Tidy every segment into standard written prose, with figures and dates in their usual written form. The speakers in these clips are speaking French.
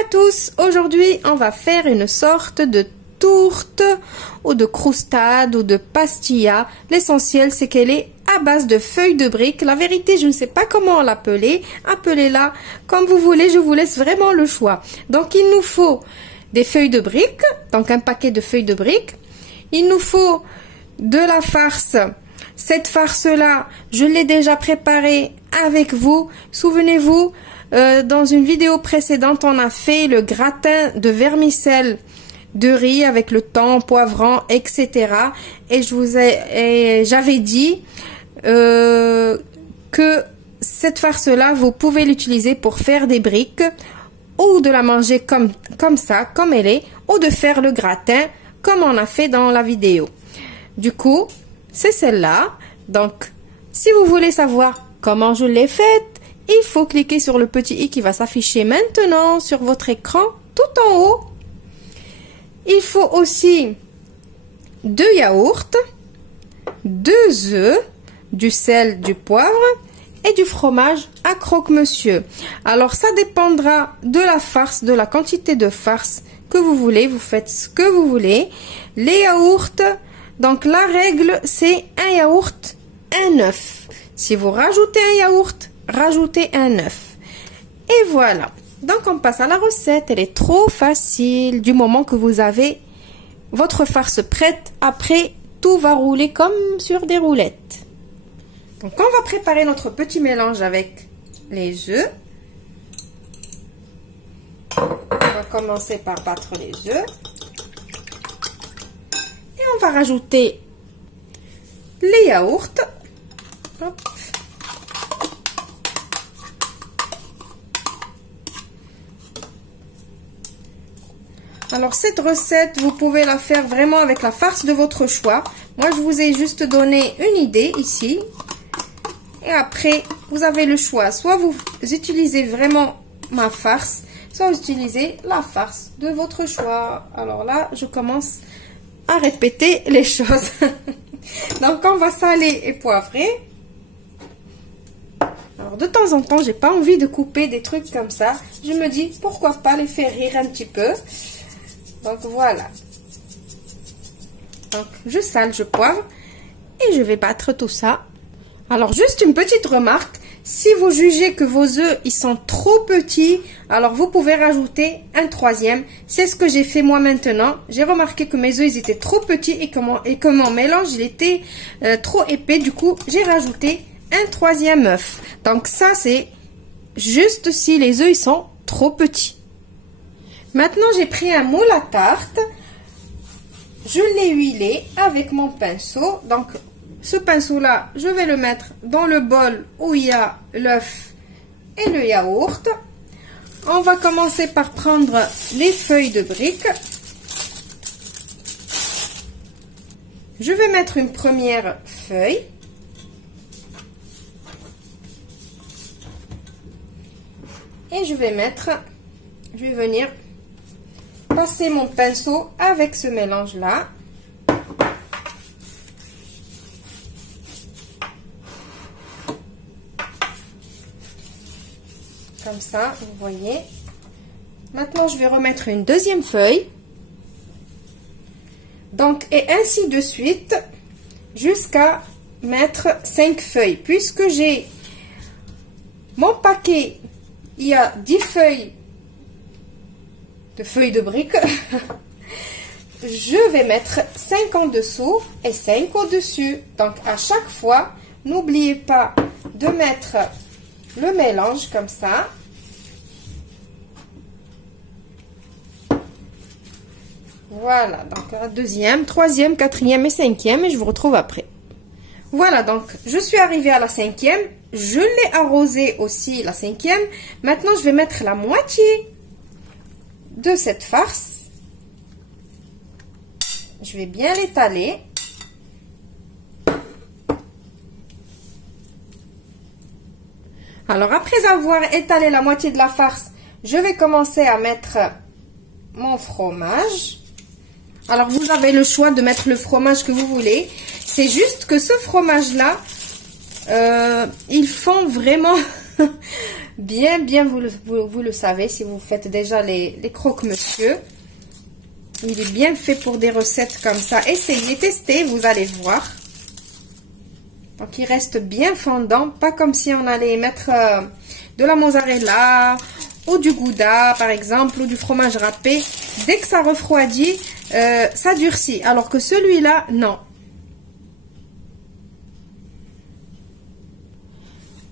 à tous, aujourd'hui on va faire une sorte de tourte ou de croustade ou de pastilla. L'essentiel c'est qu'elle est à base de feuilles de briques. La vérité je ne sais pas comment l'appeler, appelez-la comme vous voulez, je vous laisse vraiment le choix. Donc il nous faut des feuilles de briques, donc un paquet de feuilles de briques. Il nous faut de la farce. Cette farce là je l'ai déjà préparée avec vous, souvenez-vous. Dans une vidéo précédente, on a fait le gratin de vermicelle de riz avec le thon, poivron, etc. Et j'avais dit que cette farce-là, vous pouvez l'utiliser pour faire des briques ou de la manger comme ça, comme elle est, ou de faire le gratin comme on a fait dans la vidéo. Du coup, c'est celle-là. Donc, si vous voulez savoir comment je l'ai faite, il faut cliquer sur le petit i qui va s'afficher maintenant sur votre écran tout en haut. Il faut aussi 2 yaourts, 2 œufs, du sel, du poivre et du fromage à croque-monsieur. Alors ça dépendra de la farce, de la quantité de farce que vous voulez. Vous faites ce que vous voulez. Les yaourts, donc la règle c'est un yaourt, un œuf. Si vous rajoutez un yaourt, rajoutez un œuf. Et voilà. Donc on passe à la recette. Elle est trop facile. Du moment que vous avez votre farce prête, après tout va rouler comme sur des roulettes. Donc on va préparer notre petit mélange avec les œufs. On va commencer par battre les œufs. Et on va rajouter les yaourts. Hop. Alors cette recette, vous pouvez la faire vraiment avec la farce de votre choix. Moi, je vous ai juste donné une idée ici. Et après, vous avez le choix. Soit vous utilisez vraiment ma farce, soit vous utilisez la farce de votre choix. Alors là, je commence à répéter les choses. Donc, on va saler et poivrer. Alors, de temps en temps, j'ai pas envie de couper des trucs comme ça. Je me dis, pourquoi pas les faire rire un petit peu. Donc voilà. Donc je sale, je poivre et je vais battre tout ça. Alors juste une petite remarque, si vous jugez que vos œufs ils sont trop petits, alors vous pouvez rajouter un troisième. C'est ce que j'ai fait moi maintenant. J'ai remarqué que mes œufs ils étaient trop petits et que mon mélange il était trop épais. Du coup j'ai rajouté un troisième œuf. Donc ça c'est juste si les œufs ils sont trop petits. Maintenant, j'ai pris un moule à tarte, je l'ai huilé avec mon pinceau. Donc, ce pinceau-là, je vais le mettre dans le bol où il y a l'œuf et le yaourt. On va commencer par prendre les feuilles de briques. Je vais mettre une première feuille. Et je vais venir passer mon pinceau avec ce mélange là. Comme ça, vous voyez. Maintenant, je vais remettre une deuxième feuille. Donc, et ainsi de suite, jusqu'à mettre 5 feuilles. Puisque j'ai mon paquet, il y a 10 feuilles de feuilles de briques, je vais mettre 5 en dessous et 5 au-dessus. Donc, à chaque fois, n'oubliez pas de mettre le mélange comme ça. Voilà, donc la deuxième, troisième, quatrième et cinquième, et je vous retrouve après. Voilà, donc je suis arrivée à la cinquième, je l'ai arrosée aussi la cinquième. Maintenant, je vais mettre la moitié de cette farce. Je vais bien l'étaler. Alors après avoir étalé la moitié de la farce, je vais commencer à mettre mon fromage. Alors vous avez le choix de mettre le fromage que vous voulez. C'est juste que ce fromage là, ils font vraiment Bien, vous le savez si vous faites déjà les croque-monsieur. Il est bien fait pour des recettes comme ça. Essayez, testez, vous allez voir. Donc, il reste bien fondant, pas comme si on allait mettre de la mozzarella ou du gouda, par exemple, ou du fromage râpé. Dès que ça refroidit, ça durcit. Alors que celui-là, non.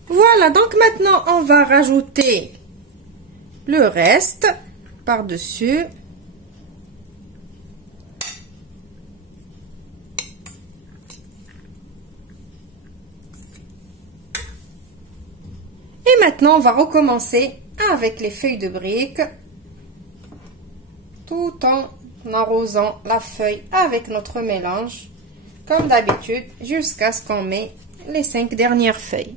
Voilà, donc maintenant, on va rajouter le reste par-dessus. Et maintenant, on va recommencer avec les feuilles de briques, tout en arrosant la feuille avec notre mélange, comme d'habitude, jusqu'à ce qu'on met les 5 dernières feuilles.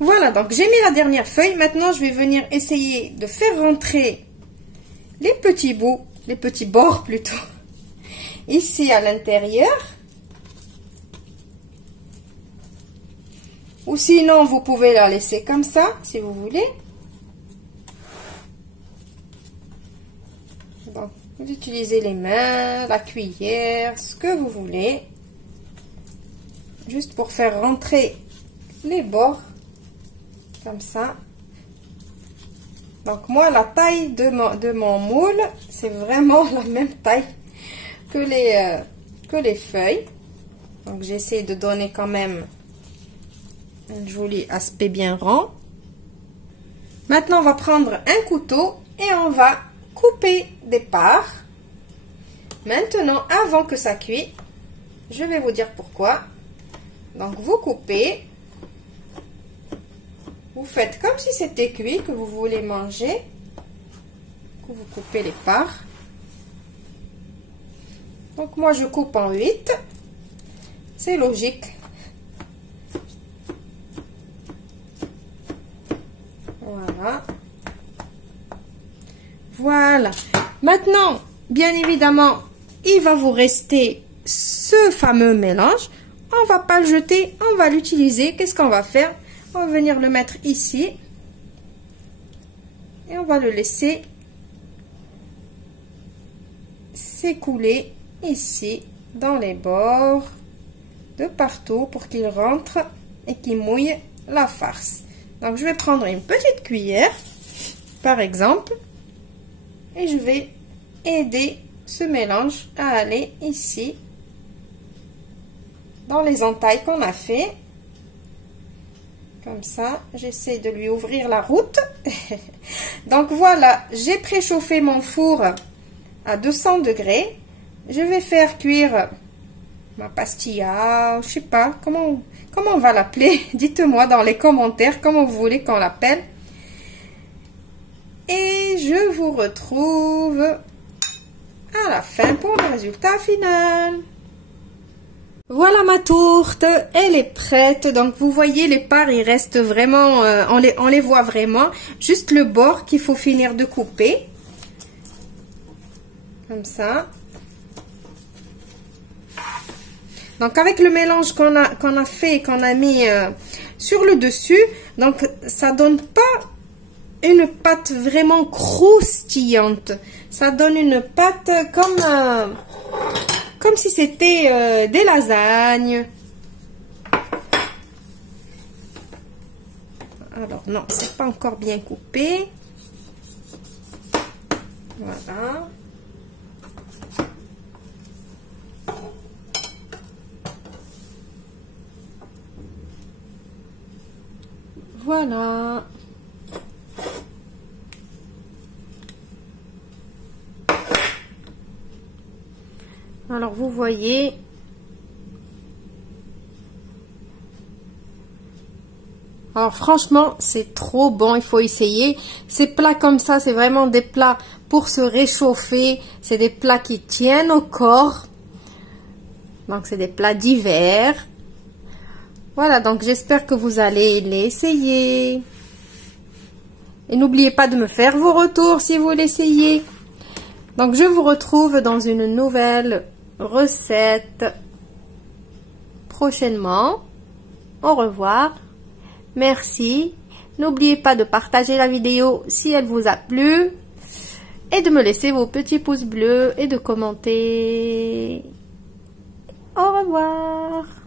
Voilà, donc j'ai mis la dernière feuille. Maintenant, je vais venir essayer de faire rentrer les petits bouts, les petits bords plutôt, ici à l'intérieur. Ou sinon, vous pouvez la laisser comme ça, si vous voulez. Donc, vous utilisez les mains, la cuillère, ce que vous voulez. Juste pour faire rentrer les bords, comme ça. Donc, moi, la taille de mon moule, c'est vraiment la même taille que les feuilles. Donc, j'essaie de donner quand même un joli aspect bien rond. Maintenant, on va prendre un couteau et on va couper des parts. Maintenant, avant que ça cuise, je vais vous dire pourquoi. Donc, vous coupez. Vous faites comme si c'était cuit, que vous voulez manger. Que vous coupez les parts. Donc, moi, je coupe en 8. C'est logique. Voilà. Voilà. Maintenant, bien évidemment, il va vous rester ce fameux mélange. On va pas le jeter, on va l'utiliser. Qu'est-ce qu'on va faire? On va venir le mettre ici. Et on va le laisser s'écouler ici, dans les bords, de partout, pour qu'il rentre et qu'il mouille la farce. Donc, je vais prendre une petite cuillère, par exemple, et je vais aider ce mélange à aller ici, dans les entailles qu'on a fait. Comme ça, j'essaie de lui ouvrir la route. Donc, voilà, j'ai préchauffé mon four à 200 degrés. Je vais faire cuire ma pastilla, je sais pas, comment on va l'appeler? Dites-moi dans les commentaires comment vous voulez qu'on l'appelle. Et je vous retrouve à la fin pour le résultat final. Voilà ma tourte, elle est prête. Donc vous voyez les parts, il reste vraiment, on les voit vraiment. Juste le bord qu'il faut finir de couper. Comme ça. Donc avec le mélange qu'on a fait et qu'on a mis sur le dessus, donc ça donne pas une pâte vraiment croustillante. Ça donne une pâte comme si c'était des lasagnes. Alors non, c'est pas encore bien coupé. Voilà. Voilà. Alors vous voyez, alors franchement c'est trop bon, il faut essayer. Ces plats comme ça, c'est vraiment des plats pour se réchauffer, c'est des plats qui tiennent au corps, donc c'est des plats d'hiver. Voilà, donc j'espère que vous allez l'essayer. Et n'oubliez pas de me faire vos retours si vous l'essayez. Donc je vous retrouve dans une nouvelle recette prochainement. Au revoir. Merci. N'oubliez pas de partager la vidéo si elle vous a plu et de me laisser vos petits pouces bleus et de commenter. Au revoir.